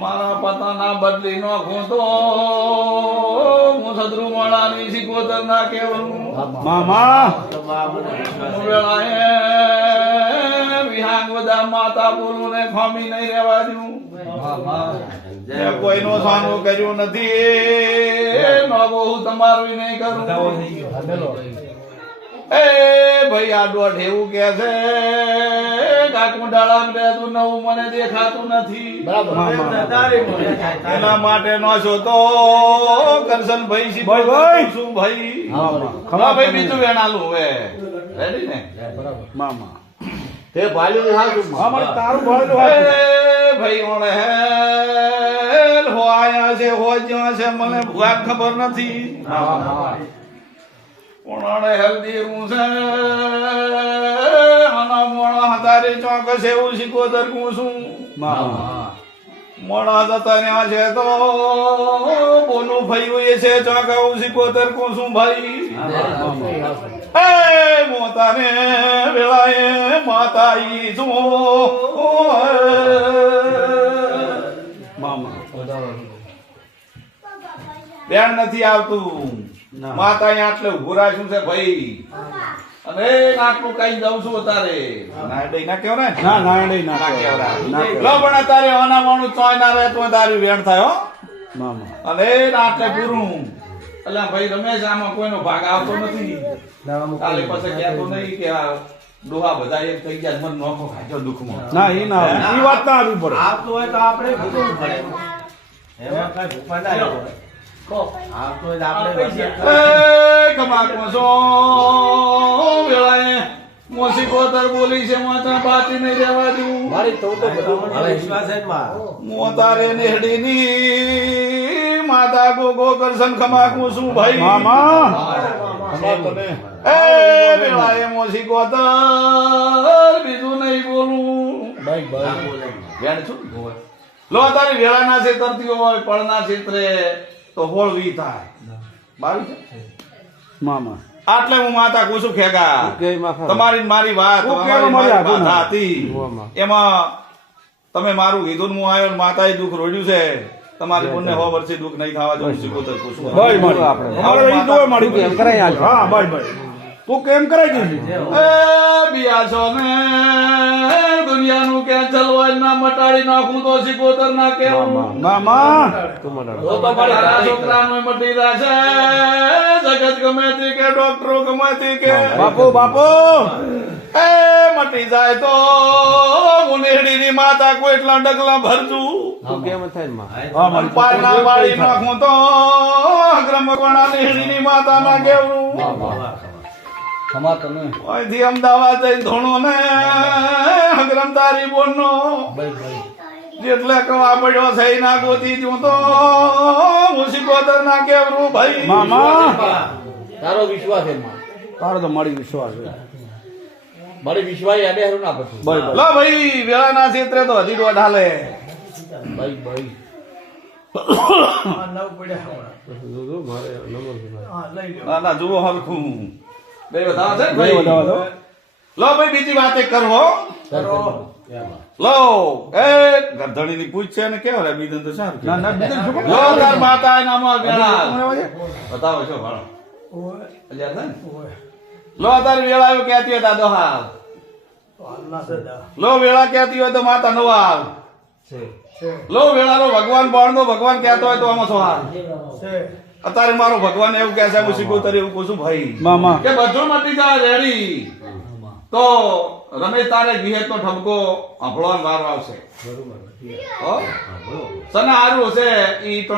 મારા પતાના બદલી નાખું તો હું સદરુ માળાની સિકોતર ના કેવાનું મામા વેળાએ વિહાંગ બધા માતા બોલું ને ખોમી નહીં રહેવા દઉં કોઈનો સાનો કર્યું નથી નો બહુ તમારું નહીં કરું એ ભાઈ આ દોઢ એવું કે છે કાકુંડાળા રહેતું નવું મને દેખાતું નથી એના માટે નો છો તો કરશન ભાઈ શું ભાઈ ખરા ભાઈ બીજું વેણાલું હવે રેડી ને મામા તે ભાલ્યું ને હાજુ અમારે તારું ભાડું એ ભાઈ ઓણે હેલ હો આયા છે હો જ્યાં છે મને ભૂઆ ખબર નથી કોણાને હેલ્દી રૂ છે આના મોણા હતારે ચોક છે એવું સિકોતર કું છું મામા મોણા જતા રહ્યા છે તો બોલું ભાઈ એ છે ચોક એવું સિકોતર કું છું ભાઈ એ મોતાને વેળાએ માતા ઈ છું મામા બેન નથી આવતું માતા અહીંયા આટલે ઉભું રાખ્યું છે ભાઈ અને આટલું કઈ જાઉં છું તારે ના ડઈ ના કેવ ને ના ના નહીં ના ના કેવરા ના લો પણ તારે ઓના માણું ચોય ના રહે તો તારી વેણ થાય હો મામા અને આટલે પૂરું એટલે ભાઈ રમેશ આમાં કોઈનો ભાગ આવતો નથી કાલે પછી કહેતો નહીં કે આ ડોહા બધા એક થઈ ગયા મન નોખો ખાજો દુઃખમાં ના એ ના આવે. ઈ વાત ના આવી પડે આવતું હોય તો આપણે ભૂખવું પડે એમાં કઈ ભૂખવા ના આવે. આવતું હોય તો આપણે એ કમા કોસો વેળાએ મોસી કોતર બોલી છે માતા બાતી નહીં રહેવા દઉં મારી તો મને વિશ્વાસ છે માં મોતારે નેહડીની માતા ગોગો કરશન ખમાકું છું ભાઈ મામા એ વેળાએ મોસી કોતર બીજું નહીં બોલું વેણ છું લો તારી વેળાના છેતરતી હોય પળના છેતરે તો હોળવી થાય બાવી છે મામા આટલે હું માતા કુસુ ખેગા તમારી ને મારી વાત હું તમારી કેવા મારી મારી વાત હતી એમાં તમે મારું કીધું ને હું આવ્યો ને માતાએ દુઃખ રોડ્યું છે તમારી બોનને 100 વર્ષે દુઃખ નહીં થવા દઉં સિકોતર કુસુ ભાઈ મારી અમારે ઈ દોય મારી કેમ કરાય આજ હા ભાઈ ભાઈ તું કેમ કરાઈ દીધી એ બિયાસો ને દુનિયાનું કે ચલવાય ના મટાડી નાખું તો સિકોતર ના કેવું મામા તો મારા છોકરાનું મટી જશે જગત ગમે તે કે ડોક્ટરો ગમે તે કે બાપુ બાપુ એ મટી જાય તો મુનેડીની માતા કોઈ એટલા ડગલા ભરજું હા મારી પારના પાડી નાખું તો અગ્રમકોણા નેહડીની માતા ના કેવું અહીંથી અમદાવાદ જઈને ધોણો ને અગ્રમ તારી બોનનો જેટલે કવા પડ્યો છે ના ગોતી દઉં તો મુસીબત ના કેવું ભાઈ મામા તારો વિશ્વાસ છે માં તારો તો મારી વિશ્વાસ છે મારી વિશ્વાસ યાદે હારું ના પછી ભાઈ લો ભાઈ વેળાના ક્ષેત્રે તો હજી દોઢ હાલે ભાઈ ભાઈ ના ના જુઓ હરખું બે બતાવો છે ને ભાઈ ભાઈ બતાવો તો લો ભાઈ બીજી વાત એક કરો લો એ ગરધણી ની પૂછ છે ને કેવો રે બીજું તો સારું ના ના બીજું શું લો તાર માતા નામાં વેળા બતાવો છો ભાણો અલ્યા છે ને લો તાર વેળા એવું કહેતી હતા દોહા લો વેળા કહેતી હોય તો માતા નો હાલ લો વેળા નો ભગવાન બાણ નો ભગવાન કહેતો હોય તો આમાં શું હાલ અત્યારે મારો ભગવાન એવું કહે છે હું સિકોતર એવું કહું છું ભાઈ મામા કે બધું મટી જાય રેડી તો રમેશ તારે ગીહે તો ઠપકો આપણો વાર આવશે હો સના હારું હશે ઈ તો